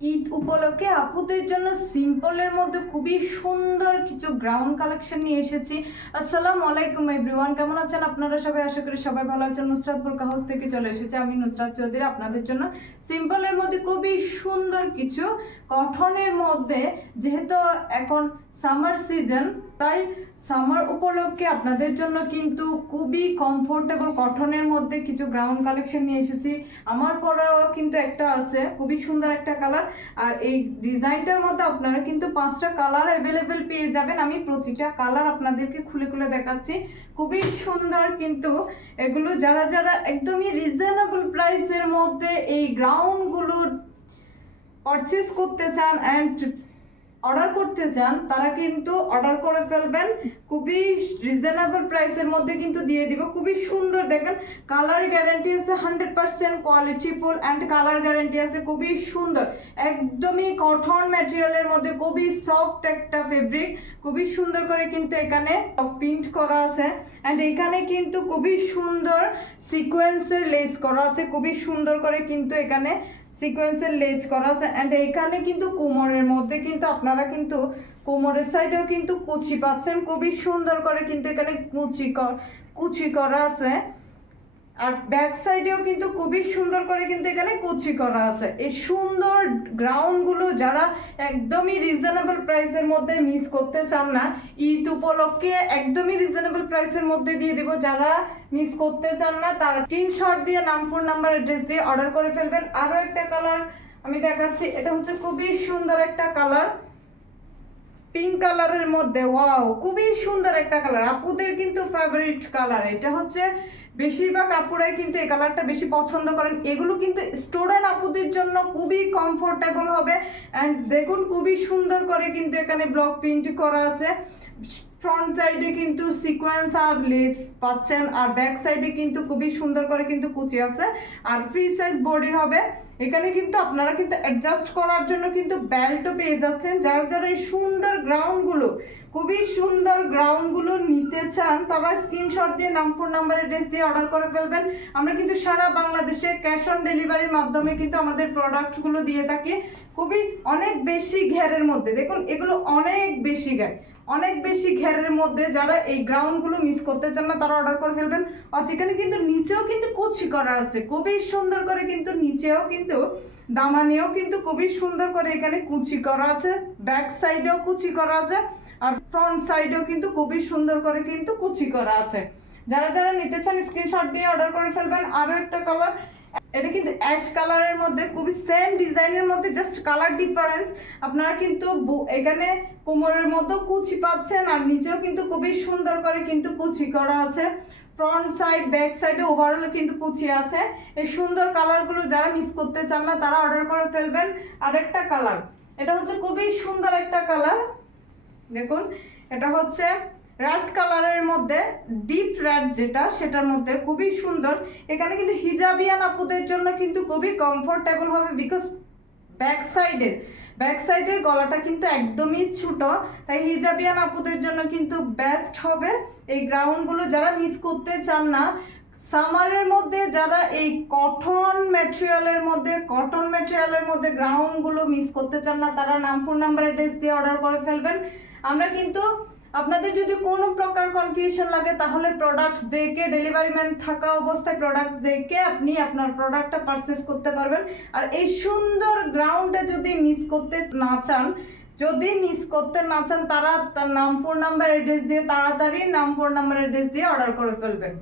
ঈদ উপলক্ষে আপুদের জন্য সিম্পলের মধ্যে খুবই সুন্দর কিছু গ্রাউন্ড কালেকশন নিয়ে এসেছি। আসসালাম আলাইকুম এভরিওয়ান কেমন আছেন আপনারা সবাই? আশা করি সবাই ভালো আছেন। নুসরাতপুর হাউস থেকে চলে এসেছে আমি নুসরাত চৌধুরী, আপনাদের জন্য সিম্পলের মধ্যে খুবই সুন্দর কিছু কঠনের মধ্যে, যেহেতু এখন সামার সিজন তাই সামার উপলক্ষে আপনাদের জন্য কিন্তু খুবই কমফোর্টেবল কটনের মধ্যে কিছু গ্রাউন্ড কালেকশন নিয়ে এসেছি। আমার পরেও কিন্তু একটা আছে, খুবই সুন্দর একটা কালার আর এই ডিজাইনটার মধ্যে আপনারা কিন্তু পাঁচটা কালার অ্যাভেলেবেল পেয়ে যাবেন। আমি প্রতিটা কালার আপনাদেরকে খুলে খুলে দেখাচ্ছি। খুবই সুন্দর কিন্তু এগুলো যারা যারা একদমই রিজনেবল প্রাইসের মধ্যে এই গ্রাউন্ডগুলো পারচেস করতে চান অ্যান্ড অর্ডার করতে চান, তারা কিন্তু অর্ডার করে ফেলবেন। খুবই রিজনেবল প্রাইসের মধ্যে কিন্তু দিয়ে দিব। খুবই সুন্দর, দেখেন কালার গ্যারান্টি আছে hundred percent quality full and colour guarantee আছে, খুবই সুন্দর। একদমই কটন ম্যাটেরিয়ালের মধ্যে খুবই সফট একটা ফেব্রিক খুবই সুন্দর করে কিন্তু এখানে প্রিন্ট করা আছে। অ্যান্ড এখানে কিন্তু খুবই সুন্দর সিকোয়েন্সের লেস করা আছে, খুবই সুন্দর করে কিন্তু এখানে সিকোয়েন্সের লেজ করা আছে। অ্যান্ড এখানে কিন্তু কোমরের মধ্যে কিন্তু আপনারা কিন্তু কোমরের সাইডেও কিন্তু কুচি পাচ্ছেন। খুবই সুন্দর করে কিন্তু এখানে কুচি কুচি করা আছে। আর ব্যাক সাইডেও কিন্তু খুবই সুন্দর করে কিন্তু এখানে কুচি করা আছে। এই সুন্দর গ্রাউন্ডগুলো যারা একদমই রিজনেবল প্রাইসের মধ্যে মিস করতে চান না, ঈদ উপলক্ষে একদমই রিজনেবল প্রাইসের মধ্যে দিয়ে দেবো। যারা মিস করতে চান না, তারা স্ক্রিনশট দিয়ে নাম ফোন নাম্বার অ্যাড্রেস দিয়ে অর্ডার করে ফেলবেন। আরও একটা কালার আমি দেখাচ্ছি। এটা হচ্ছে খুবই সুন্দর একটা কালার পিঙ্ক কালারের মধ্যে। ওয়াও খুবই সুন্দর একটা কালার আপুদের কিন্তু ফেভারিট কালার এটা হচ্ছে বেশিরভাগ আপুরাই কিন্তু এই কালারটা বেশি পছন্দ করেন। এগুলো কিন্তু স্টুডেন্ট আপুদের জন্য খুবই কমফোর্টেবল হবে। অ্যান্ড দেখুন, খুবই সুন্দর করে কিন্তু এখানে ব্লক প্রিন্ট করা আছে। ফ্রন্ট সাইডে কিন্তু সিকোয়েন্স আর লেস পাচ্ছেন, আর ব্যাক সাইডে কিন্তু খুবই সুন্দর করে কিন্তু কুচি আছে। আর ফ্রি সাইজ বডির হবে। এখানে কিন্তু আপনারা কিন্তু অ্যাডজাস্ট করার জন্য কিন্তু বেল্টও পেয়ে যাচ্ছেন। যারা যারা এই সুন্দর গ্রাউন্ডগুলো খুবই সুন্দর গ্রাউন্ডগুলো নিতে চান, তারা স্ক্রিনশট দিয়ে নাম ফোন নাম্বার অ্যাড্রেস দিয়ে অর্ডার করে ফেলবেন। আমরা কিন্তু সারা বাংলাদেশে ক্যাশ অন ডেলিভারির মাধ্যমে কিন্তু আমাদের প্রোডাক্টগুলো দিয়ে থাকি। খুবই অনেক বেশি ঘেরের মধ্যে। দেখুন, এগুলো অনেক বেশি ঘের। অনেক বেশি ঘেরের মধ্যে যারা এই গ্রাউন্ডগুলো মিস করতে চান না, তারা অর্ডার করে ফেলবেন। আর সেখানে কিন্তু নিচেও কিন্তু কুচি করা আছে। খুবই সুন্দর করে কিন্তু নিচেও কিন্তু, দামানেও কিন্তু খুবই সুন্দর করে এখানে কুচি করা আছে। ব্যাক সাইডেও কুচি করা আছে। আর ফ্রন্ট সাইডেও কিন্তু খুবই সুন্দর করে কিন্তু কুচি করা আছে। যারা যারা নিতে চান স্ক্রিনশট দিয়ে অর্ডার করে ফেলবেন। আরও একটা কালার এটা কিন্তু অ্যাশ কালারের মধ্যে, খুবই সেম ডিজাইনের মধ্যে জাস্ট কালার ডিফারেন্স আপনারা কিন্তু এখানে কোমরের মতো কুচি পাচ্ছেন, আর নিচেও কিন্তু খুবই সুন্দর করে কিন্তু কুচি করা আছে। ফ্রন্ট সাইড ব্যাক সাইডে ওভারঅল কিন্তু কুচি আছে। এই সুন্দর কালারগুলো যারা মিস করতে চান না, তারা অর্ডার করে ফেলবেন। আরেকটা কালার এটা হচ্ছে খুবই সুন্দর একটা কালার দেখুন, এটা হচ্ছে রেড কালারের মধ্যে ডিপ রেড যেটা, সেটার মধ্যে খুবই সুন্দর। এখানে কিন্তু হিজাবিয়ান আপুদের জন্য কিন্তু খুবই কমফোর্টেবল হবে বিকজ ব্যাক সাইডের ব্যাক সাইডের গলাটা কিন্তু একদমই ছোট। তাই হিজাবিয়ান আপুদের জন্য কিন্তু বেস্ট হবে এই গ্রাউন্ডগুলো যারা মিস করতে চান না। সামারের মধ্যে যারা এই কটন ম্যাটেরিয়ালের মধ্যে কটন ম্যাটেরিয়ালের মধ্যে গ্রাউন্ডগুলো মিস করতে চান না, তারা নাম ফোন নাম্বার অ্যাড্রেস দিয়ে অর্ডার করে ফেলবেন। আমরা কিন্তু আপনাদের যদি কোনো প্রকার কনফিউশন লাগে, তাহলে প্রোডাক্ট দেখে ডেলিভারি ম্যান থাকা অবস্থায় প্রোডাক্ট দেখে আপনি আপনার প্রোডাক্টটা পারচেস করতে পারবেন। আর এই সুন্দর গ্রাউন্ডে যদি মিস করতে না চান, যদি মিস করতে না চান, তারা তার নাম ফোন নাম্বার অ্যাড্রেস দিয়ে তাড়াতাড়ি নাম ফোন নাম্বার অ্যাড্রেস দিয়ে অর্ডার করে ফেলবেন।